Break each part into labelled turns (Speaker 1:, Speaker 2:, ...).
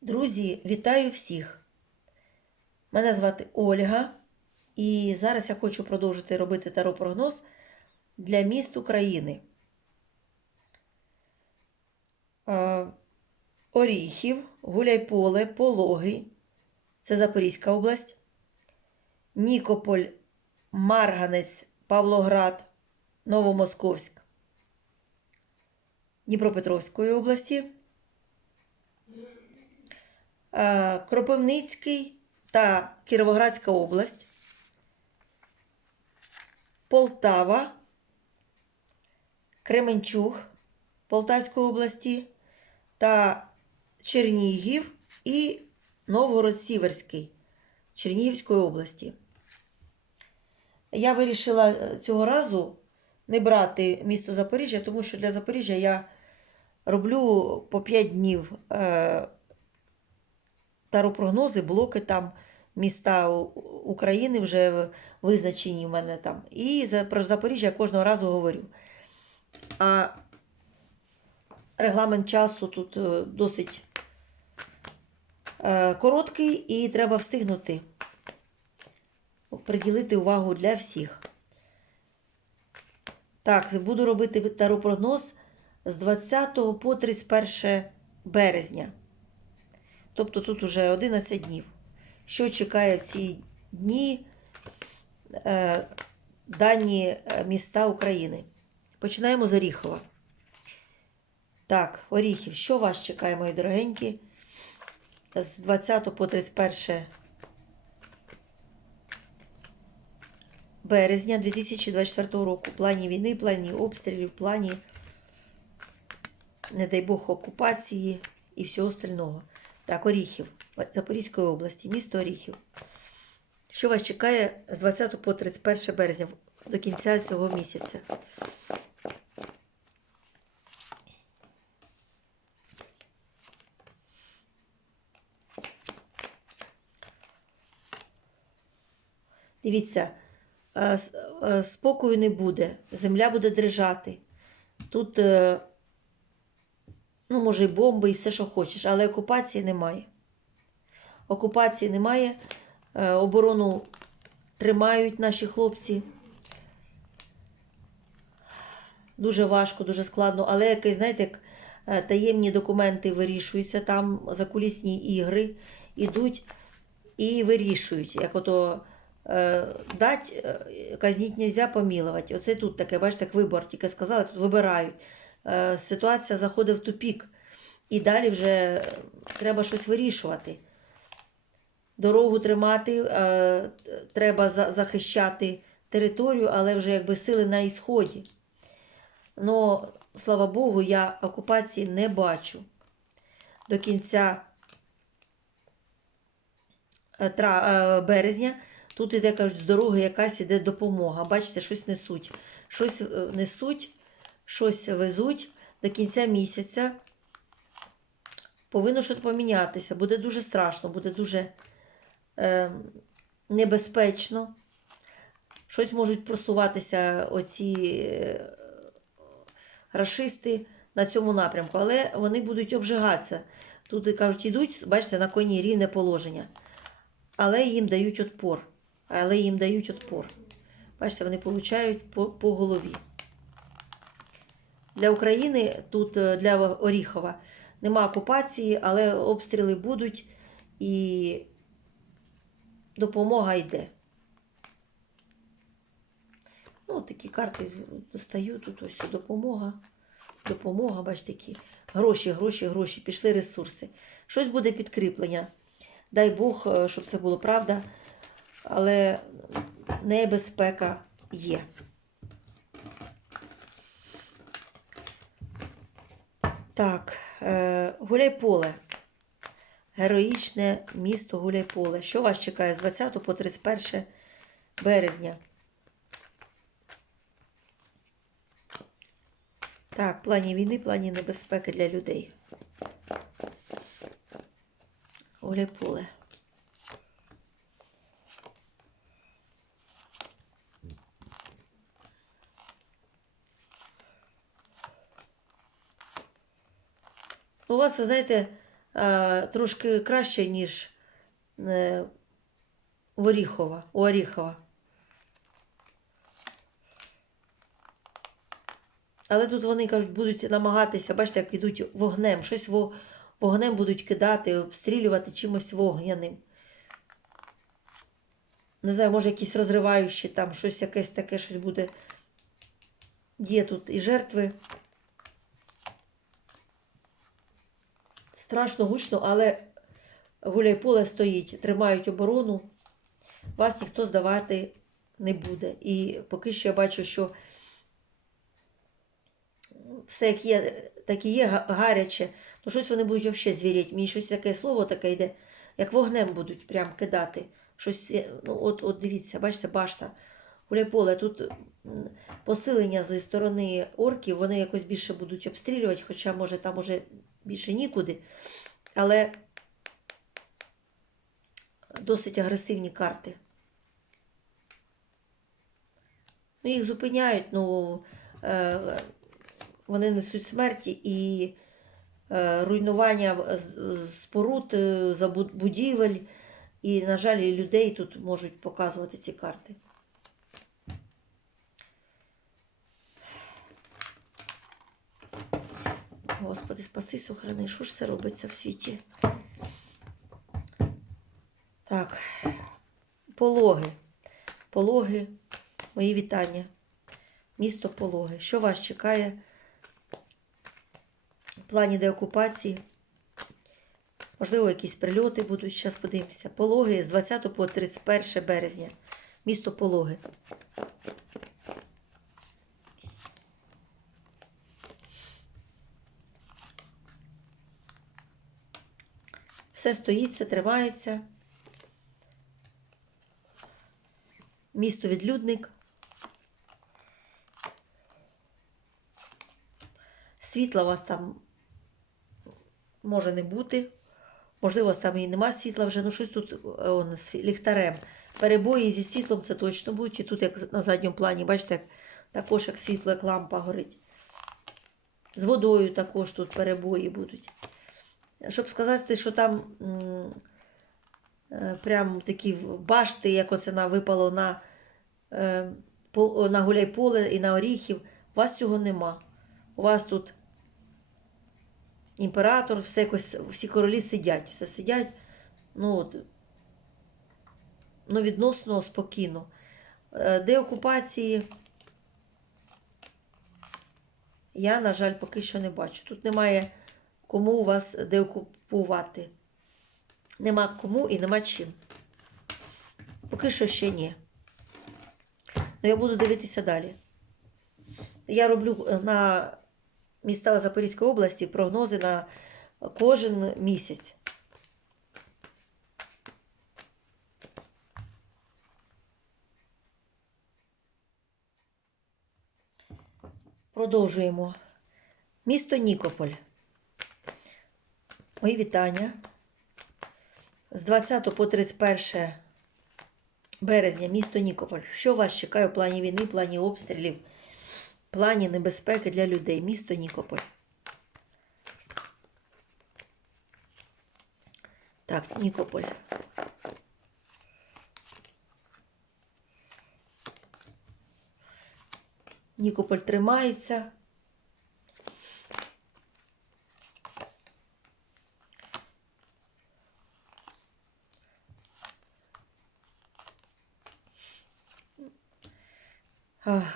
Speaker 1: Друзі, вітаю всіх! Мене звати Ольга, і зараз я хочу продовжити робити таро-прогноз для міст України. Е, Оріхів, Гуляйполе, Пологи це Запорізька область, Нікополь, Марганець, Павлоград, Новомосковськ Дніпропетровської області. Е, Кропивницький та Кіровоградська область, Полтава, Кременчуг Полтавської області та Чернігів і Новгород-Сіверський Чернігівської області. Я вирішила е, цього разу не брати місто Запоріжжя, тому що для Запоріжжя я роблю по 5 днів. Е, таропрогнози, блоки там, міста України вже визначені в мене там. І про Запоріжжя кожного разу говорю. А регламент часу тут е, досить е, короткий і треба встигнути приділити увагу для всіх. Так, буду робити таропрогноз з 20 по 31 березня. Тобто тут уже 11 днів. Що чекає в ці дні е, дані е, міста України? Починаємо з Оріхова. Так, Оріхів, що вас чекає, мої дорогенькі? З 20 по 31 березня 2024 року. Плані війни, плані обстрілів, в плані, не дай Бог, окупації і всього остального. Так, Оріхів, Запорізької області, місто Оріхів. Що вас чекає з 20 по 31 березня до кінця цього місяця? Дивіться, е, е, спокою не буде, земля буде дрижати. Тут, е, ну, може, і бомби, і все, що хочеш, але окупації немає. Окупації немає, е, оборону тримають наші хлопці. Дуже важко, дуже складно, але якось, знаєте, як е, таємні документи вирішуються, там закулісні ігри ідуть і вирішують. Як ото е, дать, е, казніть нельзя помілувати. Оце тут таке, бачите, як вибор, тільки сказали, тут вибирають. Е, ситуація заходить в тупік. І далі вже треба щось вирішувати. Дорогу тримати, е, треба захищати територію, але вже якби сили на ісході. Ну, слава Богу, я окупації не бачу. До кінця е, березня тут іде, кажуть, з дороги якась іде допомога. Бачите, щось несуть. Щось несуть, щось везуть до кінця місяця. Повинно щось помінятися. Буде дуже страшно, буде дуже е, небезпечно. Щось можуть просуватися оці е, рашисти на цьому напрямку, але вони будуть обжигатися. Тут кажуть, ідуть, бачите, на коні рівне положення. Але їм дають отпор. Але їм дають отпор. Бачите, вони получають по, по голові. Для України тут е, для Оріхова нема окупації, але обстріли будуть і допомога йде. Ну, такі карти достаю, тут ось допомога. Допомога, бачите, такі. Гроші, гроші, гроші, пішли ресурси. Щось буде підкріплення. Дай Бог, е, щоб це було правда, але небезпека є. Так, е, Гуляйполе. Героїчне місто Гуляйполе. Що вас чекає з 20 по 31 березня? Так, плані війни, плані небезпеки для людей. Гуляйполе. У вас, ви знаєте, е, трошки краще, ніж е, в Оріхова, у Оріхова. Але тут вони кажуть, будуть намагатися, бачите, як йдуть вогнем, щось вогнем будуть кидати, обстрілювати чимось вогняним. Не знаю, може якісь розриваючі там, щось якесь таке, щось буде. Є тут і жертви. Страшно гучно, але гуляйполе стоїть, тримають оборону. Вас ніхто здавати не буде. І поки що я бачу, що все як є, так і є гаряче, то щось вони будуть взагалі звірять. Мені щось таке слово таке йде, як вогнем будуть прям кидати. Щось, ну, от, от дивіться, бачите, башта. Гуляйполе, тут посилення зі сторони орків, вони якось більше будуть обстрілювати, хоча, може, там уже більше нікуди. Але досить агресивні карти. Ну, їх зупиняють, ну е, вони несуть смерті і е, руйнування споруд, е, будівель. І, на жаль, людей тут можуть показувати ці карти. Господи, спаси, сохрани, що ж це робиться в світі? Так, пологи. Пологи, мої вітання. Місто Пологи. Що вас чекає в плані деокупації? Можливо, якісь прильоти будуть. Зараз подивимося. Пологи з 20 по 31 березня. Місто Пологи. Все стоїть, все тримається. Місто відлюдник. Світла у вас там може не бути. Можливо, у вас там і нема світла вже, ну щось тут е, он, з ліхтарем. Перебої зі світлом це точно будуть. І тут, як на задньому плані, бачите, як, також як світло, як лампа горить. З водою також тут перебої будуть. Щоб сказати, що там е, прям такі башти, як оце на випало на, е, на гуляйполе і на оріхів, у вас цього нема. У вас тут імператор, все якось, всі королі сидять, все сидять, ну, от, ну відносно спокійно. Е, Деокупації я, на жаль, поки що не бачу. Тут немає кому у вас деокупувати. Нема кому і нема чим. Поки що ще ні. Ну, я буду дивитися далі. Я роблю е, на міста Запорізької області прогнози на кожен місяць. Продовжуємо. Місто Нікополь. Мої вітання. З 20 по 31 березня місто Нікополь. Що вас чекає в плані війни, плані обстрілів, плані небезпеки для людей? Місто Нікополь. Так, Нікополь. Нікополь тримається.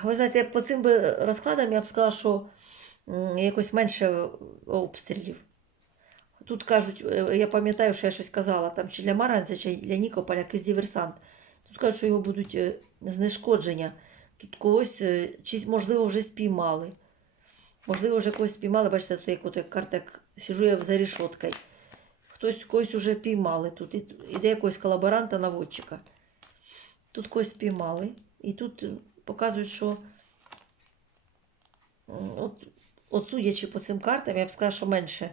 Speaker 1: Ви знаєте, по цим би розкладам я б сказала, що якось менше обстрілів. Тут кажуть, е, я пам'ятаю, що я щось казала, там чи для Маранця, чи для Нікополя, якийсь диверсант. Тут кажуть, що його будуть е, знешкодження. Тут когось, е, чи, можливо, вже спіймали. Можливо, вже когось спіймали, бачите, тут як, от, як карта, як сижу я за рішоткою. Хтось когось вже піймали тут. Іде якогось колаборанта, наводчика. Тут когось спіймали. І тут е, показують, що от, от судячи по цим картам, я б сказала, що менше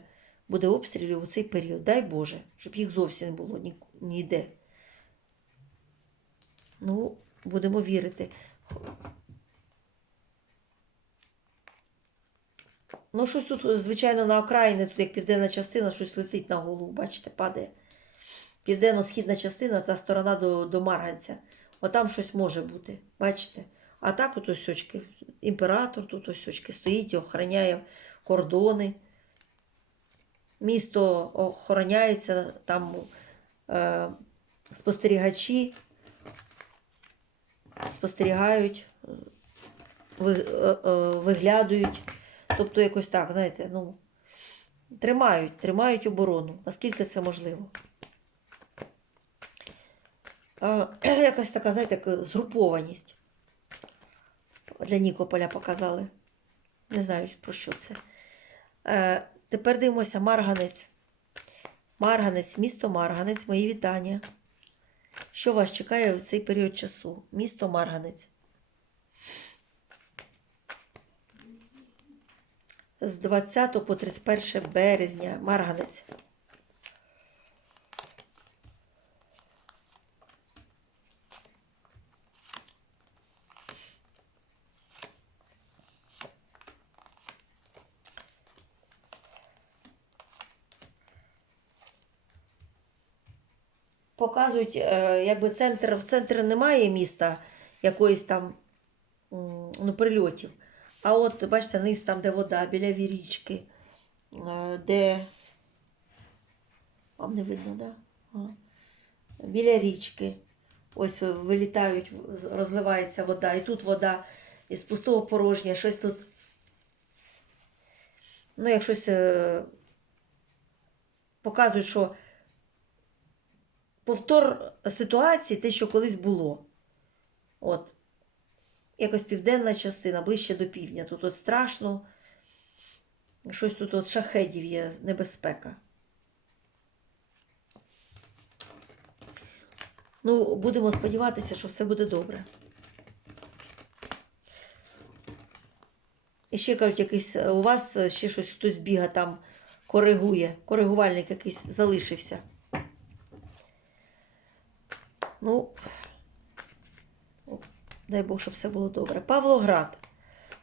Speaker 1: буде обстрілів у цей період. Дай Боже, щоб їх зовсім не було ні, ніде. Ну, будемо вірити. Ну, щось тут, звичайно, на окраїни, тут як південна частина, щось летить на голову, бачите, падає. Південно-східна частина та сторона до, до Марганця. Отам щось може бути, бачите? А так от ось очки. Імператор тут ось очки стоїть і охороняє кордони. Місто охороняється, там е, спостерігачі спостерігають, ви, е, е, виглядують. Тобто якось так, знаєте, ну, тримають, тримають оборону, наскільки це можливо. А, якась така, знаєте, згрупованість. Для Нікополя показали. Не знаю, про що це. Е, тепер дивимося Марганець. Марганець, місто Марганець, мої вітання. Що вас чекає в цей період часу? Місто Марганець. З 20 по 31 березня Марганець. Показують, е, якби центр, в центрі немає міста якоїсь там ну, прильотів. А от, бачите, низ там, де вода, біля річки, е, де. Вам не видно, да? Біля річки. Ось вилітають, розливається вода. І тут вода із пустого порожня, щось тут. Ну, як щось е, показують, що повтор ситуації, те, що колись було. От якось південна частина, ближче до півдня. Тут от страшно. Щось тут от шахедів є, небезпека. Ну, будемо сподіватися, що все буде добре. І ще кажуть, якийсь у вас ще щось хтось біга там, коригує, коригувальник якийсь залишився. Ну, Дай Бог, щоб все було добре. Павлоград.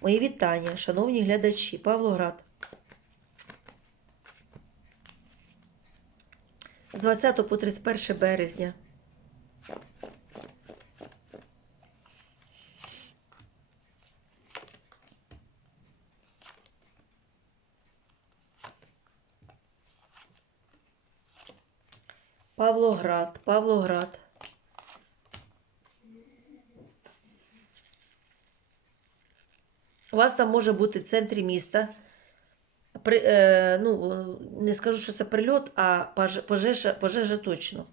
Speaker 1: Мої вітання, шановні глядачі. Павлоград. З 20 по 31 березня. Павлоград, Павлоград. У вас там може бути в центрі міста. При, е, ну, не скажу, що це прильот, а пожежа, пожежа точно.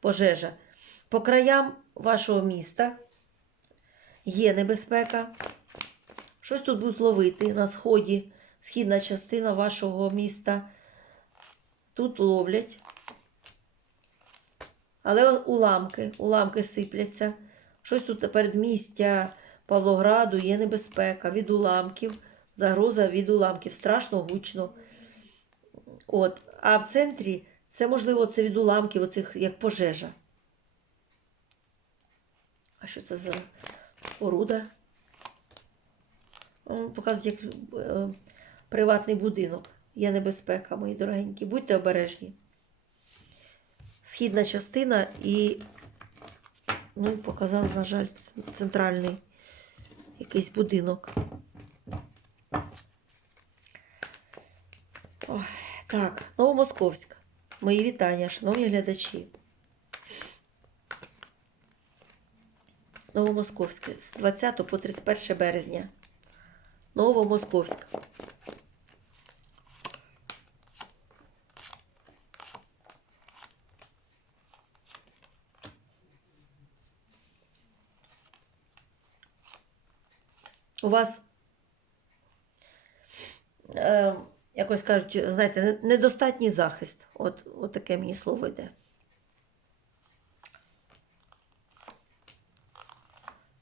Speaker 1: Пожежа. По краям вашого міста є небезпека. Щось тут будуть ловити на сході, східна частина вашого міста. Тут ловлять. Але уламки, уламки сипляться. Щось тут передмістя Павлограду є небезпека від уламків, загроза від уламків. Страшно гучно. От. А в центрі це, можливо, це від уламків, оцих, як пожежа. А що це за споруда? Показують, як е, приватний будинок. Є небезпека, мої дорогенькі. Будьте обережні. Східна частина і, ну, показали, на жаль, центральний якийсь будинок. Ой, так, Новомосковськ. Мої вітання, шановні глядачі. Новомосковське з 20 по 31 березня. Новомосковськ. Вас, е, якось кажуть, знаєте, недостатній захист. От, от таке мені слово йде.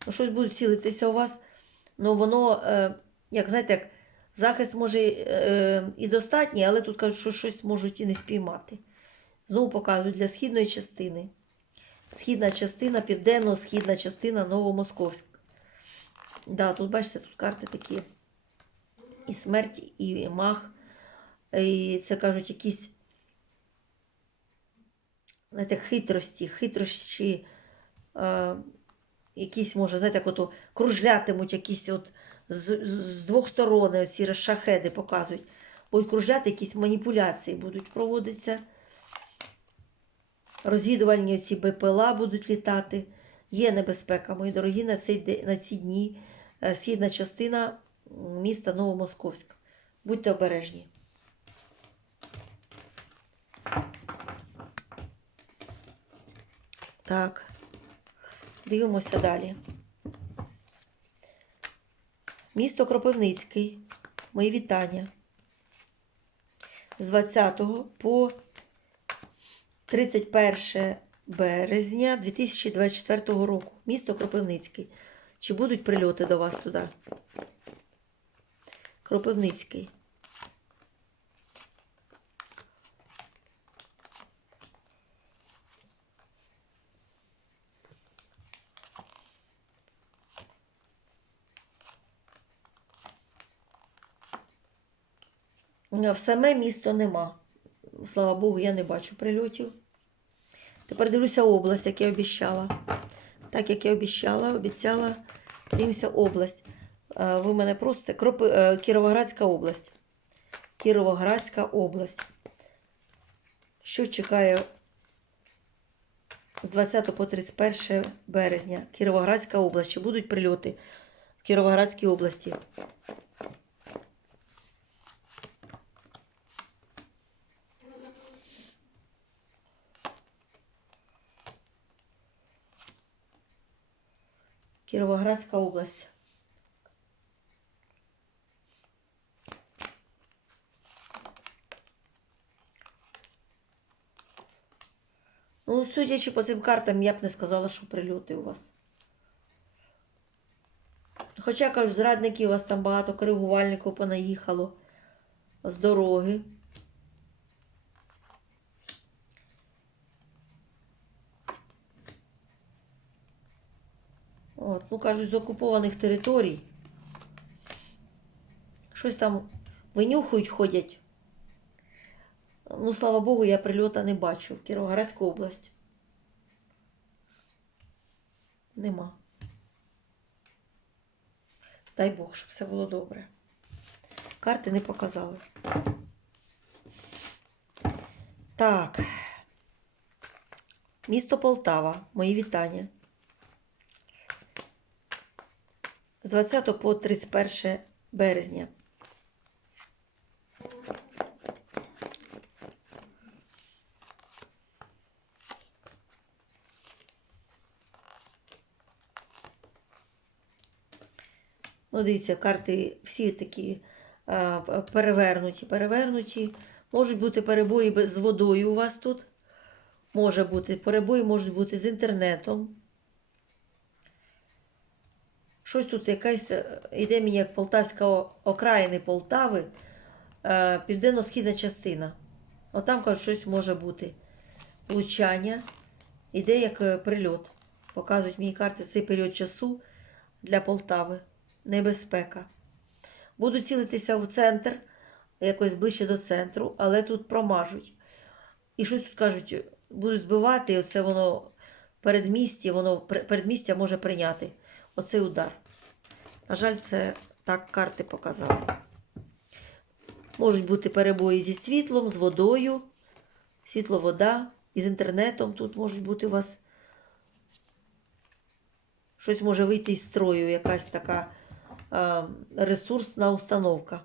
Speaker 1: Ну, щось буде цілитися у вас, ну воно, е, як знаєте, як захист може е, і достатній, але тут кажуть, що щось можуть і не спіймати. Знову показують для східної частини. Східна частина, південно-східна частина Новомосковськ. Да, тут бачите, тут карти такі і смерть, і мах. І це кажуть якісь знаєте, хитрості, хитрощі, е, якісь, може, знаєте, як ото кружлятимуть якісь от з, з двох сторон ці шахеди показують. Будуть кружляти, якісь маніпуляції будуть проводитися. Розвідувальні ці БПЛА будуть літати. Є небезпека, мої дорогі, на, цей, на ці дні. Е, Східна частина міста Новомосковськ. Будьте обережні. Так, дивимося далі. Місто Кропивницький. Мої вітання. З 20 по 31 березня 2024 року. Місто Кропивницький. Чи будуть прильоти до вас туди? Кропивницький. В саме місто нема. Слава Богу, я не бачу прильотів. Тепер дивлюся область, як я обіщала. Так як я обіщала, обіцяла, дивлюся область. Е, Ви мене просите. Кропи... е, Кіровоградська область. Кіровоградська область. Що чекає з 20 по 31 березня? Кіровоградська область. Чи будуть прильоти в Кіровоградській області? Кіровоградська область. Ну, судячи по цим картам, я б не сказала, що прильоти у вас. Хоча, кажуть, зрадників у вас там багато коригувальників понаїхало з дороги. От, ну кажуть, з окупованих територій. Щось там винюхують, ходять. Ну, слава Богу, я прильота не бачу в Кіровоградську область. Нема. Дай Бог, щоб все було добре. Карти не показали. Так. Місто Полтава. Мої вітання. З 20 по 31 березня. Ну, дивіться, карти всі такі а, перевернуті, перевернуті. Можуть бути перебої з водою у вас тут. Може бути перебої, можуть бути з інтернетом. Щось тут якась е, йде мені як Полтавська окраїни Полтави, е, південно-східна частина. Отам кажуть, щось може бути. Влучання. Іде як е, прильот. Показують мені карти цей період часу для Полтави. Небезпека. Буду цілитися в центр, якось ближче до центру, але тут промажуть. І щось тут кажуть, будуть збивати, і оце воно передмістя, воно передмістя може прийняти. Оцей удар. На жаль, це так карти показали. Можуть бути перебої зі світлом, з водою, світло, вода, і інтернетом тут можуть бути у вас. Щось може вийти із строю, якась така а, ресурсна установка.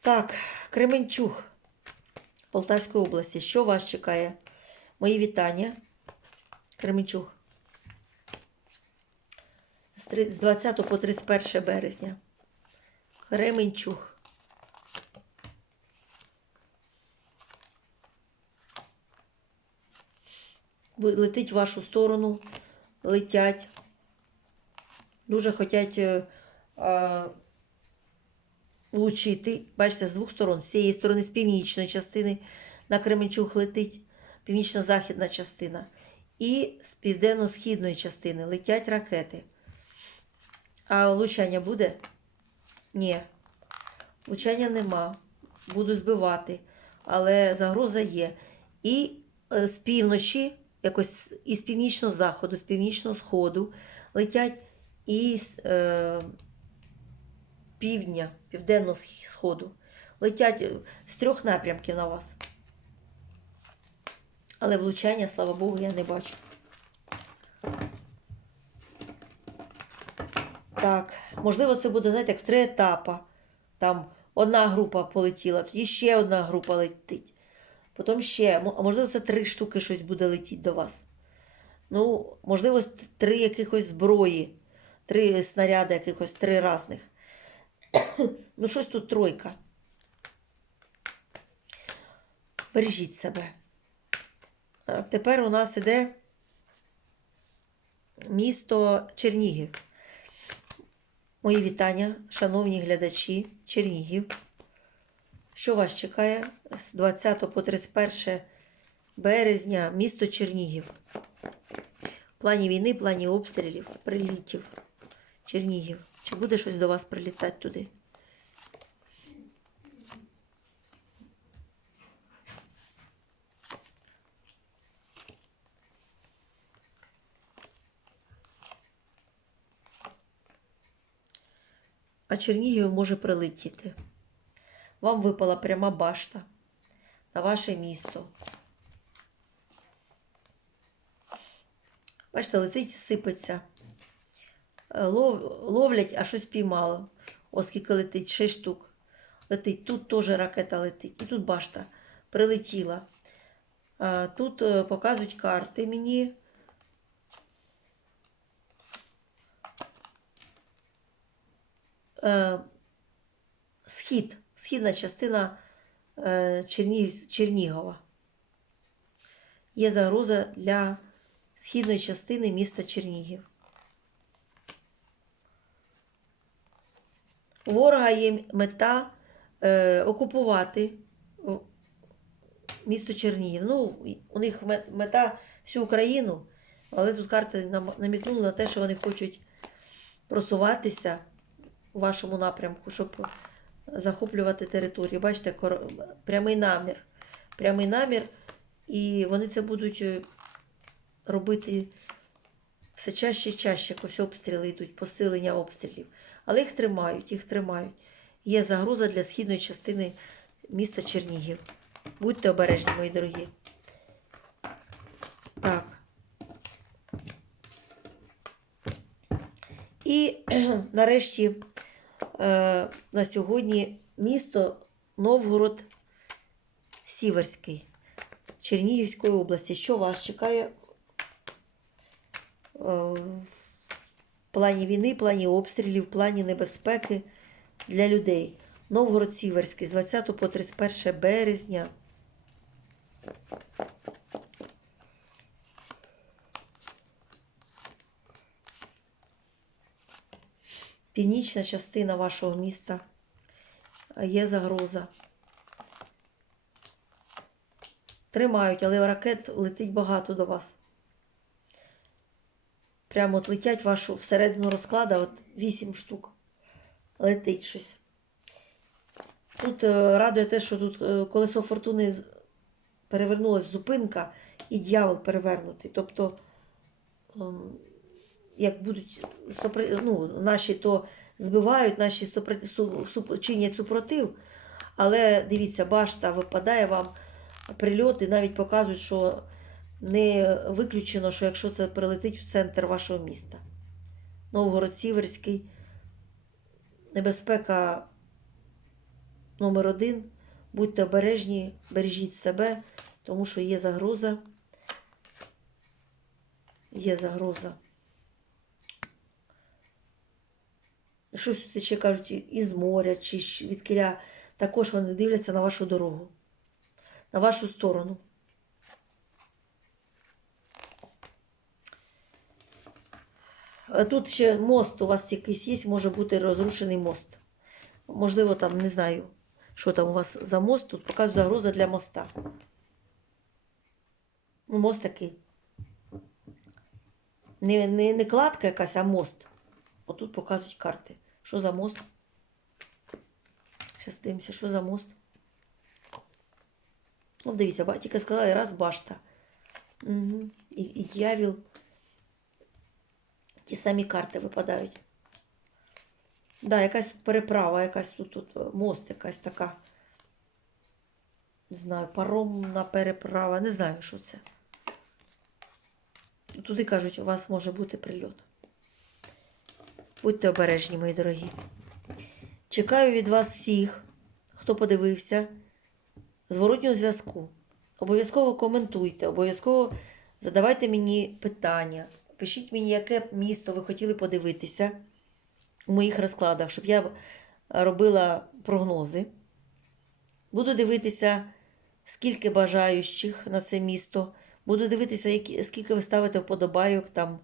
Speaker 1: Так, Кременчуг Полтавської області. Що вас чекає? Мої вітання. Кременчуг. З 20 по 31 березня. Кременчуг. Летить в вашу сторону, летять. Дуже хочуть е, а, влучити. Бачите, з двох сторон. З цієї сторони, з північної частини на Кременчуг летить північно-західна частина. І з південно-східної частини летять ракети. А влучання буде? Ні. Влучання нема. Буду збивати. Але загроза є. І е, з півночі, якось із північного заходу, з північного сходу летять і з е, півдня, південного сходу. Летять е, з трьох напрямків на вас. Але влучання, слава Богу, я не бачу. Так, можливо, це буде, знаєте, як три етапи. Там одна група полетіла, тоді ще одна група летить. Потім ще, можливо, це три штуки щось буде летіти до вас. Ну, можливо, три якихось зброї, три снаряди якихось, три різних. ну, щось тут тройка. Бережіть себе. А тепер у нас іде місто Чернігів. Мої вітання, шановні глядачі Чернігів. Що вас чекає з 20 по 31 березня місто Чернігів? В плані війни, в плані обстрілів, прилітів. Чернігів. Чи буде щось до вас прилітати туди? А Чернігів може прилетіти. Вам випала пряма башта на ваше місто. Бачите, летить, сипеться. Е, Лов, ловлять, а щось піймало. Оскільки летить 6 штук. Летить. Тут теж ракета летить. І тут башта прилетіла. Тут е, показують карти мені. Е, Схід, східна частина е, Чернігів, Чернігова. Є загроза для східної частини міста Чернігів. У ворога є мета е, окупувати місто Чернігів. Ну, у них мета всю Україну, але тут карти нам- намікнули на те, що вони хочуть просуватися у вашому напрямку, щоб захоплювати територію. Бачите, кор- прямий намір. Прямий намір, і вони це будуть е, робити все чаще і чаще, як ось обстріли йдуть, посилення обстрілів. Але їх тримають, їх тримають. Є загроза для східної частини міста Чернігів. Будьте обережні, мої дорогі. Так. І нарешті на сьогодні місто Новгород Сіверський Чернігівської області. Що вас чекає е, в плані війни, в плані обстрілів, в плані небезпеки для людей? Новгород Сіверський з 20 по 31 березня. Північна частина вашого міста е, є загроза. Тримають, але ракет летить багато до вас. Прямо от летять вашу всередину розклада, от 8 штук. Летить щось. Тут е, радує те, що тут е, колесо фортуни перевернулась зупинка і дьявол перевернутий. Тобто, ем, як будуть ну, наші то збивають, наші сопри... суп... чинять супротив. Але дивіться, башта випадає вам прильоти, навіть показують, що не виключено, що якщо це прилетить в центр вашого міста. Новгород Сіверський, небезпека номер один. Будьте обережні, бережіть себе, тому що є загроза. Є загроза. Щось тут ще кажуть із моря, чи від кіля, також вони дивляться на вашу дорогу, на вашу сторону. Е, Тут ще мост у вас якийсь є, може бути розрушений мост. Можливо, там не знаю, що там у вас за мост. Тут показує загроза для моста. Ну, мост такий. Не, не, не кладка якась, а мост. Отут показують карти. Що за мост? Щас дивимося, що за мост. Ну, дивіться, ба- тільки сказали, раз башта. Угу. І, і дьявіл. Ті самі карти випадають. Да, якась переправа, якась тут, тут е, мост, якась така. Не знаю, паромна переправа, не знаю, що це. Туди кажуть, у вас може бути прильот. Будьте обережні, мої дорогі. Чекаю від вас всіх, хто подивився, зворотнього зв'язку. Обов'язково коментуйте, обов'язково задавайте мені питання. Пишіть мені, яке місто ви хотіли подивитися у моїх розкладах, щоб я робила прогнози. Буду дивитися, скільки бажаючих на це місто. Буду дивитися, скільки ви ставите вподобайок там.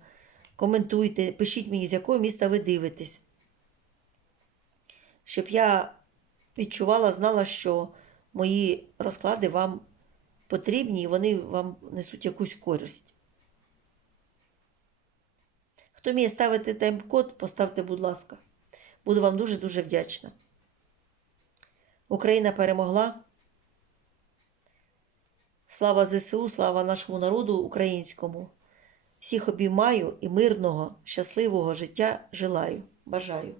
Speaker 1: Коментуйте, пишіть мені, з якого міста ви дивитесь. Щоб я відчувала, знала, що мої розклади вам потрібні і вони вам несуть якусь користь. Хто вміє ставити тайм-код, поставте, будь ласка. Буду вам дуже-дуже вдячна. Україна перемогла. Слава ЗСУ, слава нашому народу українському. Всіх обіймаю і мирного, щасливого життя желаю. Бажаю.